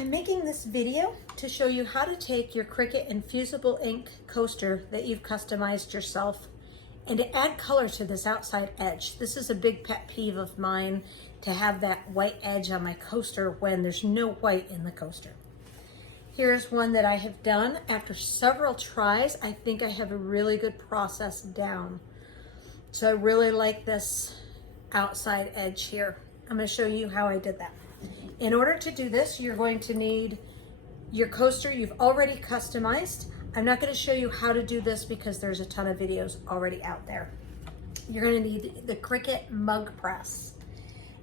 I'm making this video to show you how to take your Cricut Infusible ink coaster that you've customized yourself and to add color to this outside edge. This is a big pet peeve of mine, to have that white edge on my coaster when there's no white in the coaster. Here's one that I have done after several tries. I think I have a really good process down. So I really like this outside edge here. I'm going to show you how I did that. In order to do this, you're going to need your coaster you've already customized. I'm not going to show you how to do this because there's a ton of videos already out there. You're going to need the Cricut mug press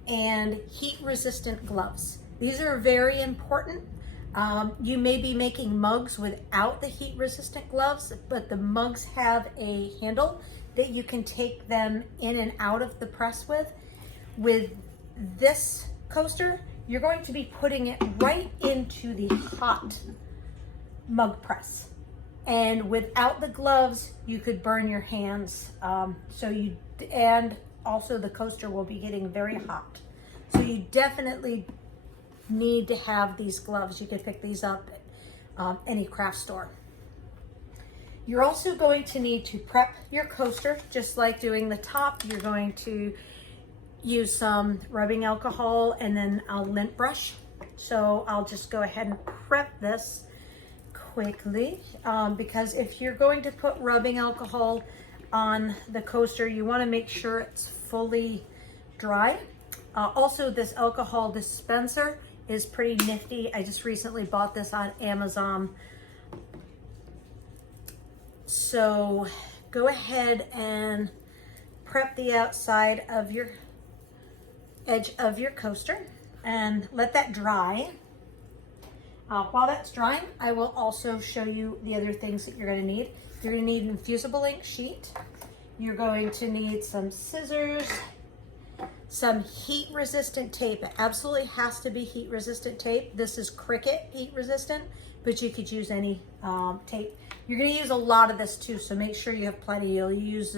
and heat resistant gloves. These are very important. You may be making mugs without the heat resistant gloves, but the mugs have a handle that you can take them in and out of the press with. With this coaster, you're going to be putting it right into the hot mug press. And without the gloves, you could burn your hands. And also the coaster will be getting very hot. So you definitely need to have these gloves. You can pick these up at any craft store. You're also going to need to prep your coaster, just like doing the top. You're going to use some rubbing alcohol and then a lint brush. So I'll just go ahead and prep this quickly because if you're going to put rubbing alcohol on the coaster, you want to make sure it's fully dry. Also, this alcohol dispenser is pretty nifty. I just recently bought this on Amazon. So go ahead and prep the outside of your edge of your coaster and let that dry. While that's drying, I will also show you the other things that you're going to need. You're going to need an infusible ink sheet. You're going to need some scissors, some heat resistant tape. It absolutely has to be heat resistant tape. This is Cricut heat resistant, but you could use any tape. You're going to use a lot of this too, so make sure you have plenty. You'll use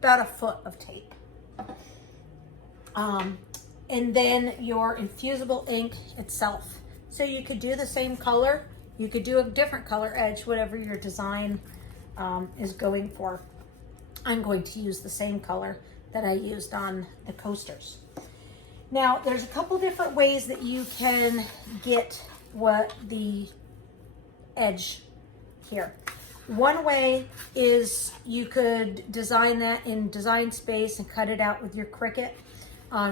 about a foot of tape. And then your infusible ink itself. So you could do the same color, you could do a different color edge, whatever your design is going for. I'm going to use the same color that I used on the coasters. Now, there's a couple different ways that you can get what the edge here. One way is you could design that in Design Space and cut it out with your Cricut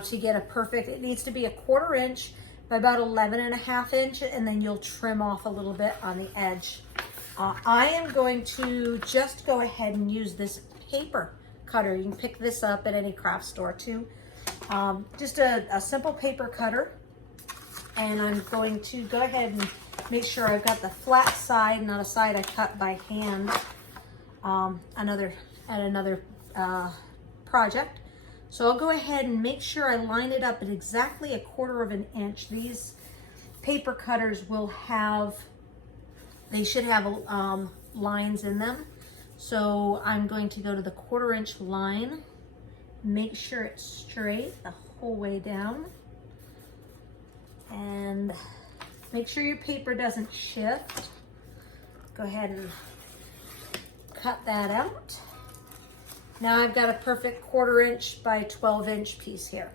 to get a perfect, it needs to be a 1/4 inch by about 11.5 inch, and then you'll trim off a little bit on the edge. I am going to just go ahead and use this paper cutter. You can pick this up at any craft store too. Just a simple paper cutter. And I'm going to go ahead and make sure I've got the flat side, not a side I cut by hand, another project. So I'll go ahead and make sure I line it up at exactly a 1/4 inch. These paper cutters will have, they should have lines in them. So I'm going to go to the 1/4 inch line, make sure it's straight the whole way down, and make sure your paper doesn't shift. Go ahead and cut that out. Now I've got a perfect 1/4 inch by 12 inch piece here.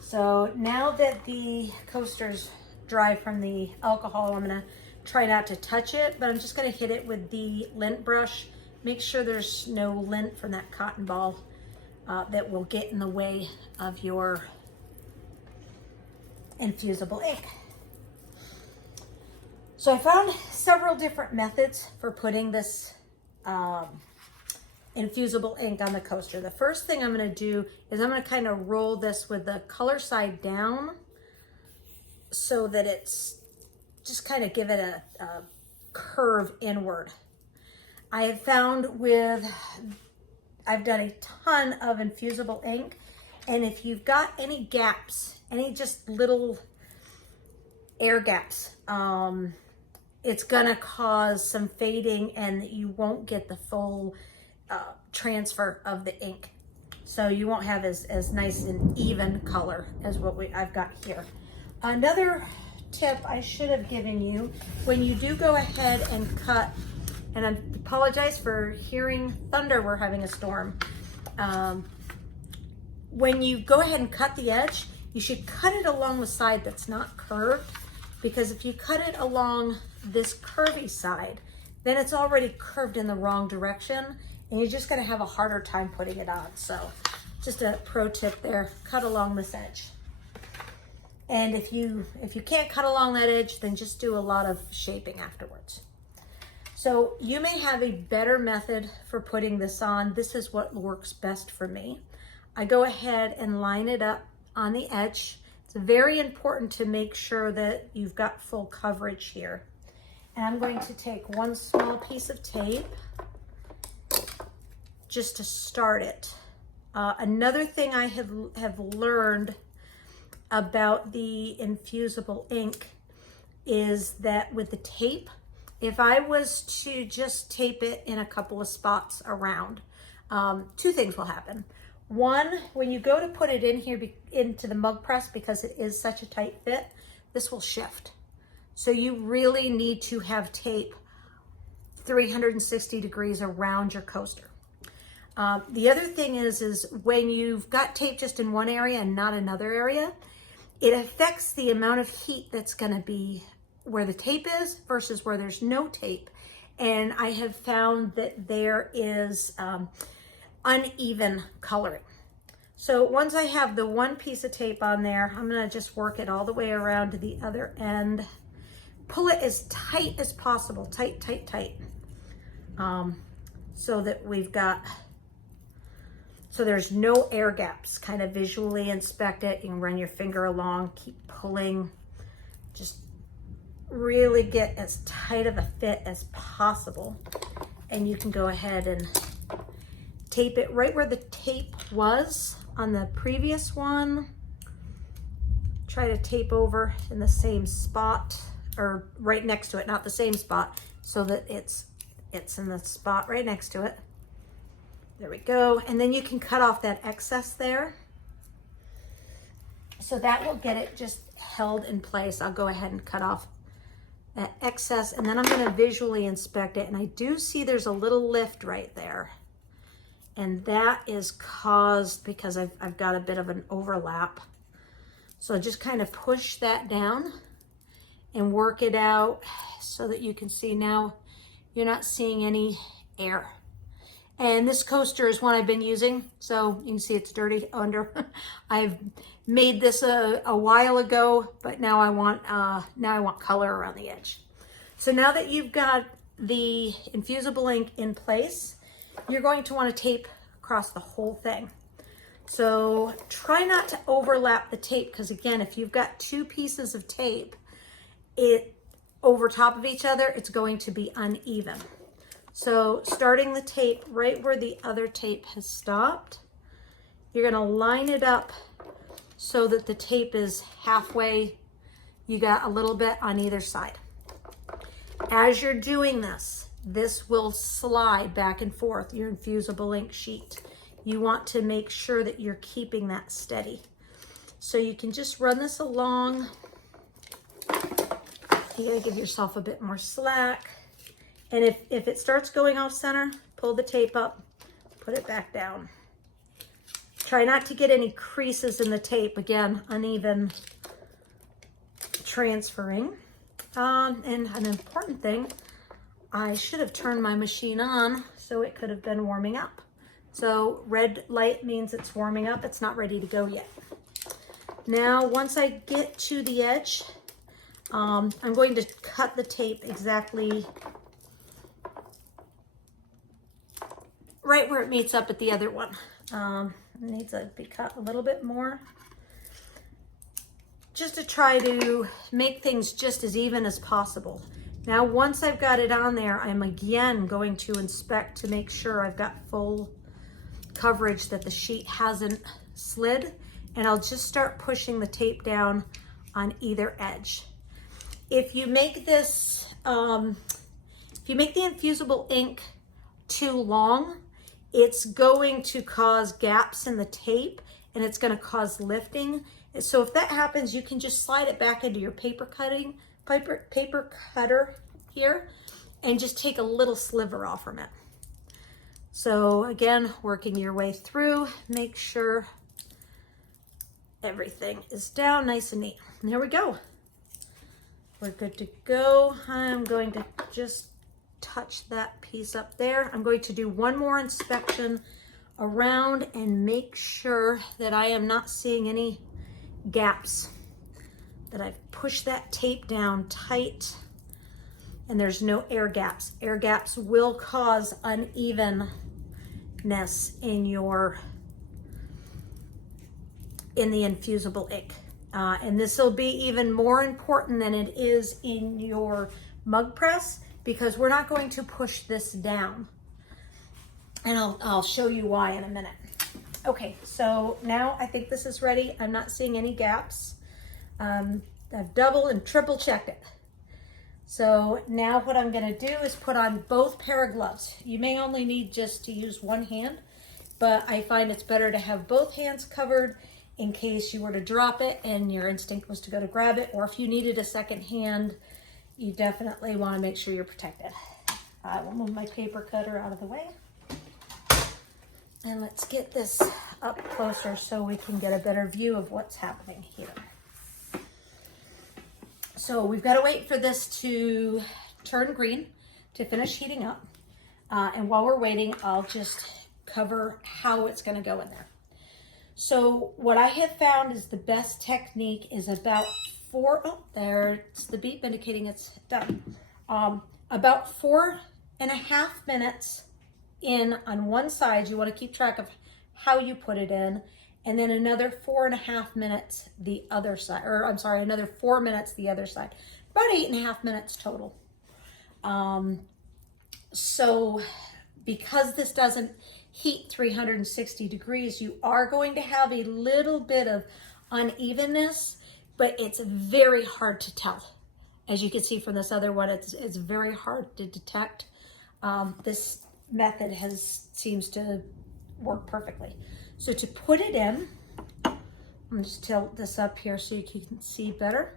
So now that the coaster's dry from the alcohol, I'm gonna try not to touch it, but I'm just gonna hit it with the lint brush. Make sure there's no lint from that cotton ball that will get in the way of your infusible ink. So I found several different methods for putting this infusible ink on the coaster. The first thing I'm going to do is I'm going to kind of roll this with the color side down so that it's just kind of give it a curve inward. I have found I've done a ton of infusible ink, and if you've got any gaps, any just little air gaps, it's gonna cause some fading and you won't get the full transfer of the ink. So you won't have as nice and even color as what I've got here. Another tip I should have given you, when you do go ahead and cut, and I apologize for hearing thunder, we're having a storm. When you go ahead and cut the edge, you should cut it along the side that's not curved, because if you cut it along this curvy side, then it's already curved in the wrong direction, and you're just gonna have a harder time putting it on. So just a pro tip there, cut along this edge. And if you can't cut along that edge, then just do a lot of shaping afterwards. So you may have a better method for putting this on. This is what works best for me. I go ahead and line it up on the edge. It's very important to make sure that you've got full coverage here. And I'm going to take one small piece of tape just to start it. Another thing I have learned about the Infusible ink is that with the tape, if I was to just tape it in a couple of spots around, two things will happen. One, when you go to put it in here into the mug press, because it is such a tight fit, this will shift. So you really need to have tape 360 degrees around your coaster. The other thing is when you've got tape just in one area and not another area, it affects the amount of heat that's gonna be where the tape is versus where there's no tape. And I have found that there is uneven coloring. So once I have the one piece of tape on there, I'm gonna just work it all the way around to the other end. Pull it as tight as possible, tight, tight, tight. So that we've got, so there's no air gaps. Kind of visually inspect it. You can run your finger along, keep pulling, just really get as tight of a fit as possible. And you can go ahead and tape it right where the tape was on the previous one. Try to tape over in the same spot, or right next to it, not the same spot, so that it's in the spot right next to it. There we go. And then you can cut off that excess there. So that will get it just held in place. I'll go ahead and cut off that excess, and then I'm going to visually inspect it. And I do see there's a little lift right there. And that is caused because I've got a bit of an overlap. So just kind of push that down and work it out so that you can see now you're not seeing any air. And this coaster is one I've been using, so you can see it's dirty under. I've made this a while ago, but now I want color around the edge. So now that you've got the Infusible ink in place, you're going to want to tape across the whole thing. So try not to overlap the tape, because again, if you've got two pieces of tape over top of each other, it's going to be uneven. So starting the tape right where the other tape has stopped, you're going to line it up so that the tape is halfway. You got a little bit on either side. As you're doing this, this will slide back and forth, your Infusible ink sheet. You want to make sure that you're keeping that steady. So you can just run this along. You gotta give yourself a bit more slack. And if it starts going off center, pull the tape up, put it back down. Try not to get any creases in the tape. Again, uneven transferring. And an important thing, I should have turned my machine on so it could have been warming up. So red light means it's warming up. It's not ready to go yet. Now, once I get to the edge, I'm going to cut the tape exactly right where it meets up at the other one. It needs to be cut a little bit more, just to try to make things just as even as possible. Now, once I've got it on there, I'm again going to inspect to make sure I've got full coverage, that the sheet hasn't slid, and I'll just start pushing the tape down on either edge. If you make this, if you make the Infusible ink too long, it's going to cause gaps in the tape, and it's going to cause lifting, So if that happens, you can just slide it back into your paper cutter here and just take a little sliver off from it. So again, working your way through, make sure everything is down nice and neat. And there we go. We're good to go. I'm going to just touch that piece up there. I'm going to do one more inspection around and make sure that I am not seeing any gaps, that I've pushed that tape down tight and there's no air gaps. Air gaps will cause unevenness in the infusible ink. And this will be even more important than it is in your mug press, because we're not going to push this down. And I'll show you why in a minute. Okay, so now I think this is ready. I'm not seeing any gaps. I've double and triple checked it. So now what I'm gonna do is put on both pair of gloves. You may only need just to use one hand, but I find it's better to have both hands covered in case you were to drop it and your instinct was to go to grab it, or if you needed a second hand, you definitely wanna make sure you're protected. I will move my paper cutter out of the way. And let's get this up closer so we can get a better view of what's happening here. So we've got to wait for this to turn green to finish heating up. And while we're waiting, I'll just cover how it's going to go in there. So what I have found is the best technique is about there's the beep indicating it's done. About 4.5 minutes in on one side. You want to keep track of how you put it in, and then another 4.5 minutes the other side, or I'm sorry, another 4 minutes the other side. About 8.5 minutes total. So because this doesn't heat 360 degrees, you are going to have a little bit of unevenness, but it's very hard to tell. As you can see from this other one, it's very hard to detect. This method seems to work perfectly. So to put it in, I'm just tilt this up here so you can see better.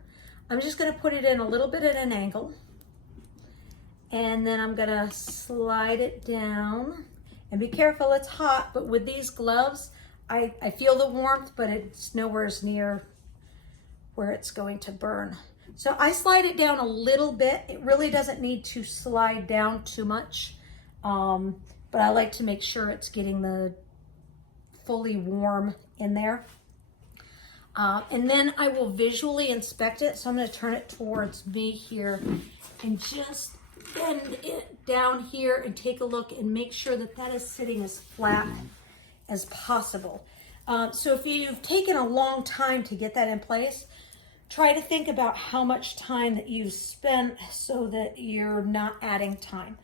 I'm just going to put it in a little bit at an angle, and then I'm going to slide it down. And be careful, it's hot, but with these gloves, I feel the warmth, but it's nowhere near where it's going to burn. So I slide it down a little bit. It really doesn't need to slide down too much. But I like to make sure it's getting the fully warm in there. And then I will visually inspect it. So I'm going to turn it towards me here and just bend it down here and take a look and make sure that that is sitting as flat as possible. So if you've taken a long time to get that in place, try to think about how much time that you've spent so that you're not adding time.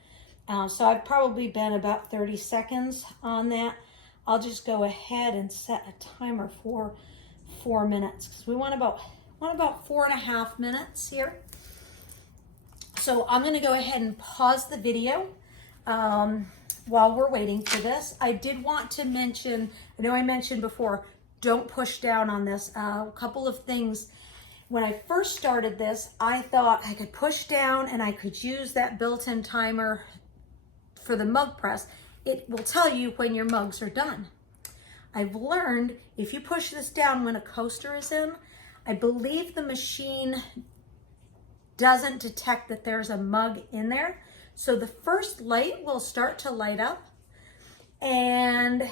So I've probably been about 30 seconds on that. I'll just go ahead and set a timer for 4 minutes, because we want about 4.5 minutes here. So I'm going to go ahead and pause the video while we're waiting for this. I did want to mention, I know I mentioned before, don't push down on this. A couple of things. When I first started this, I thought I could push down and I could use that built-in timer for the mug press. It will tell you when your mugs are done. I've learned if you push this down when a coaster is in, I believe the machine doesn't detect that there's a mug in there. So the first light will start to light up, and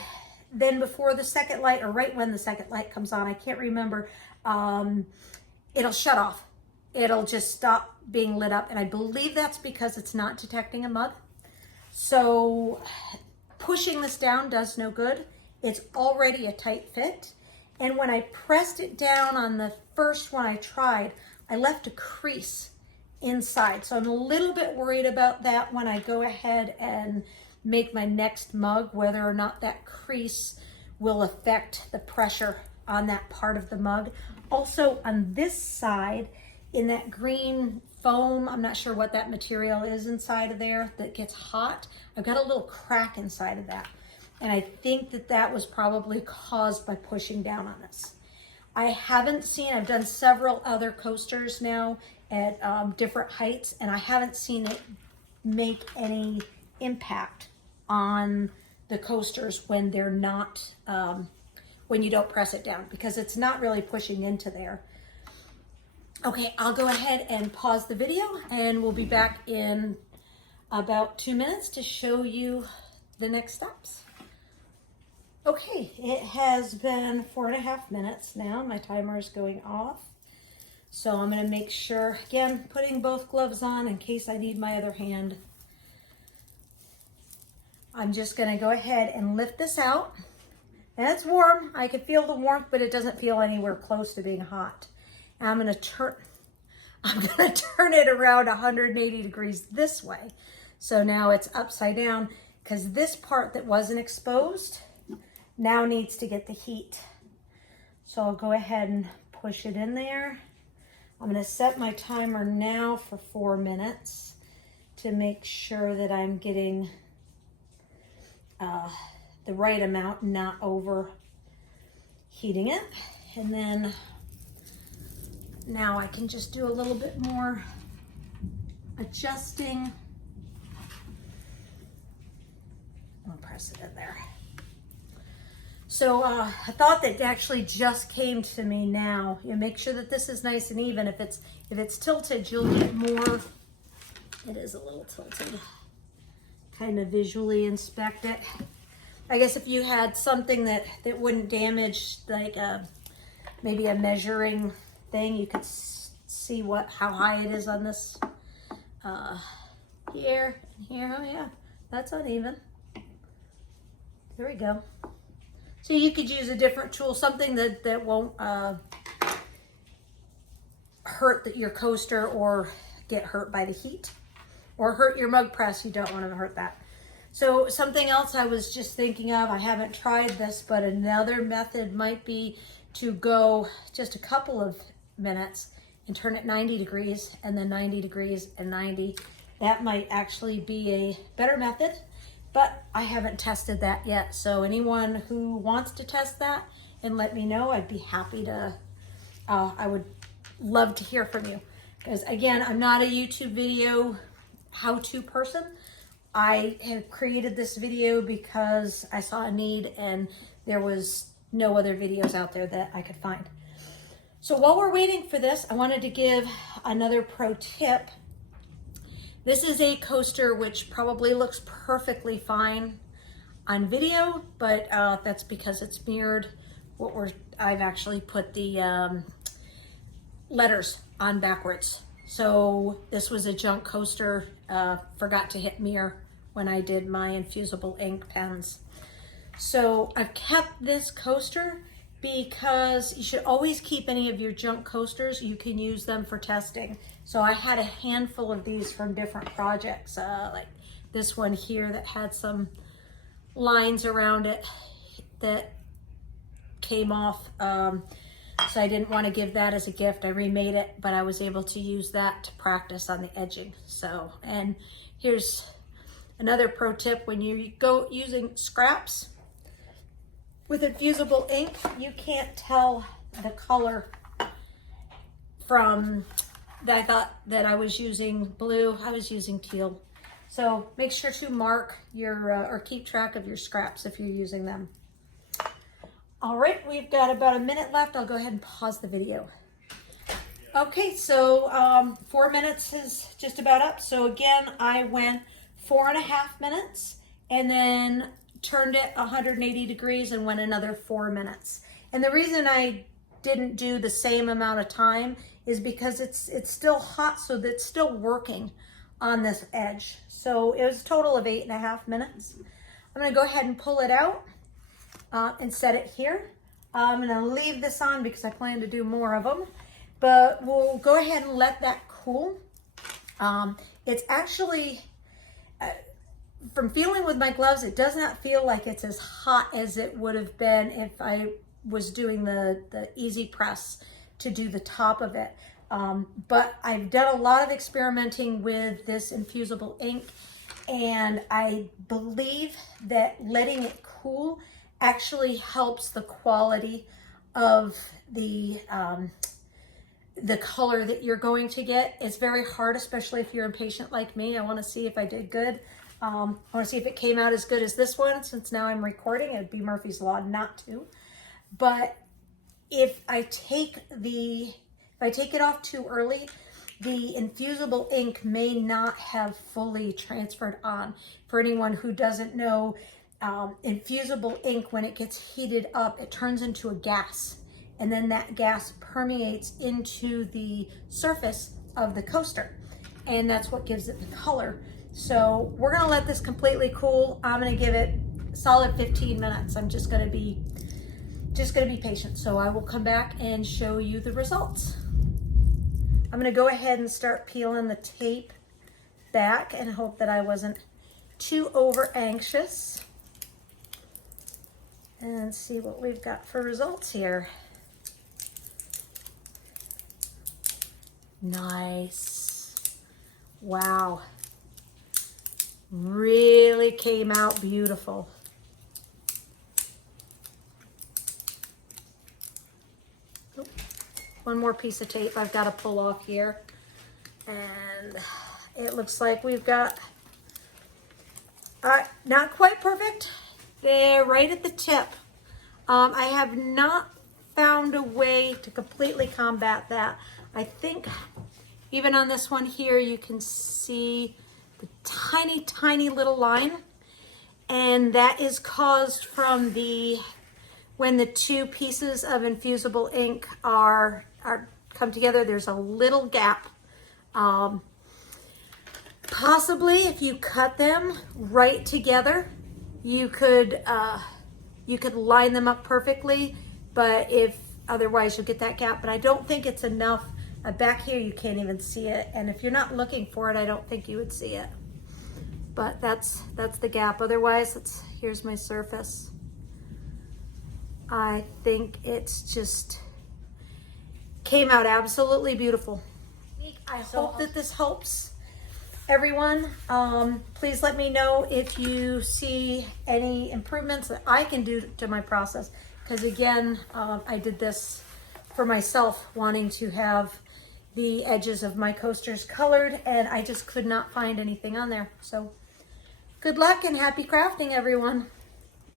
then before the second light, or right when the second light comes on, I can't remember, it'll shut off. It'll just stop being lit up. And I believe that's because it's not detecting a mug. So pushing this down does no good. It's already a tight fit. And when I pressed it down on the first one I tried, I left a crease inside. So I'm a little bit worried about that when I go ahead and make my next mug, whether or not that crease will affect the pressure on that part of the mug. Also on this side, in that green foam, I'm not sure what that material is inside of there that gets hot. I've got a little crack inside of that. And I think that that was probably caused by pushing down on this. I haven't seen, I've done several other coasters now at different heights, and I haven't seen it make any impact on the coasters when they're not, when you don't press it down, because it's not really pushing into there. Okay, I'll go ahead and pause the video, and we'll be back in about 2 minutes to show you the next steps. Okay, it has been 4.5 minutes now. My timer is going off. So I'm going to make sure, again, putting both gloves on in case I need my other hand. I'm just going to go ahead and lift this out. And it's warm. I can feel the warmth, but it doesn't feel anywhere close to being hot. And I'm going to turn it around 180 degrees this way. So now it's upside down, because this part that wasn't exposed now needs to get the heat. So I'll go ahead and push it in there. I'm going to set my timer now for 4 minutes to make sure that I'm getting the right amount, not overheating it. And then now I can just do a little bit more adjusting. I'll press it in there. So a thought that actually just came to me now, you make sure that this is nice and even. If it's tilted, you'll get more. It is a little tilted. Kind of visually inspect it. I guess if you had something that wouldn't damage, like maybe a measuring thing, you could see how high it is on this here and here. Oh yeah, that's uneven. There we go. So you could use a different tool, something that won't hurt your coaster or get hurt by the heat, or hurt your mug press. You don't want to hurt that. So something else I was just thinking of, I haven't tried this, but another method might be to go just a couple of minutes and turn it 90 degrees and then 90 degrees and 90. That might actually be a better method, but I haven't tested that yet. So anyone who wants to test that and let me know, I'd be happy to, I would love to hear from you. Because again, I'm not a YouTube video how-to person. I have created this video because I saw a need and there was no other videos out there that I could find. So while we're waiting for this, I wanted to give another pro tip. This is a coaster which probably looks perfectly fine on video, but that's because it's mirrored. I've actually put the letters on backwards. So this was a junk coaster, forgot to hit mirror when I did my Infusible ink pens. So I've kept this coaster because you should always keep any of your junk coasters. You can use them for testing. So I had a handful of these from different projects, like this one here that had some lines around it that came off. So I didn't want to give that as a gift. I remade it, but I was able to use that to practice on the edging. So, and here's another pro tip. When you go using scraps with infusible ink, you can't tell the color from that. I thought that I was using blue, I was using teal. So make sure to mark your, or keep track of your scraps if you're using them. All right, we've got about a minute left. I'll go ahead and pause the video. Okay, so 4 minutes is just about up. So again, I went 4.5 minutes and then turned it 180 degrees and went another 4 minutes. And the reason I didn't do the same amount of time is because it's still hot, so that's still working on this edge. So it was a total of 8.5 minutes. I'm gonna go ahead and pull it out and set it here. I'm gonna leave this on because I plan to do more of them, but we'll go ahead and let that cool. It's actually, from feeling with my gloves, it does not feel like it's as hot as it would have been if I was doing the easy press to do the top of it. But I've done a lot of experimenting with this infusible ink, and I believe that letting it cool actually helps the quality of the color that you're going to get. It's very hard, especially if you're impatient like me. I want to see if I did good. I want to see if it came out as good as this one. Since now I'm recording, it'd be Murphy's Law not to. But if I take it off too early, the infusible ink may not have fully transferred on. For anyone who doesn't know, infusible ink, when it gets heated up, it turns into a gas. And then that gas permeates into the surface of the coaster. And that's what gives it the color. So we're gonna let this completely cool. I'm gonna give it a solid 15 minutes. I'm just gonna be patient. So I will come back and show you the results. I'm gonna go ahead and start peeling the tape back and hope that I wasn't too over anxious. And see what we've got for results here. Nice. Wow. Really came out beautiful. Oop. One more piece of tape I've got to pull off here. And it looks like we've got, not quite perfect. They're right at the tip. I have not found a way to completely combat that. I think even on this one here, you can see the tiny, tiny little line. And that is caused from when the two pieces of infusible ink are come together, there's a little gap. Possibly if you cut them right together, you could line them up perfectly, but if otherwise you'll get that gap. But I don't think it's enough. Back here you can't even see it, and if you're not looking for it, I don't think you would see it. But that's the gap. Otherwise, here's my surface. I think it's just came out absolutely beautiful. I hope that this helps everyone. Please let me know if you see any improvements that I can do to my process. Because again, I did this for myself, wanting to have the edges of my coasters colored, and I just could not find anything on there. So good luck and happy crafting, everyone.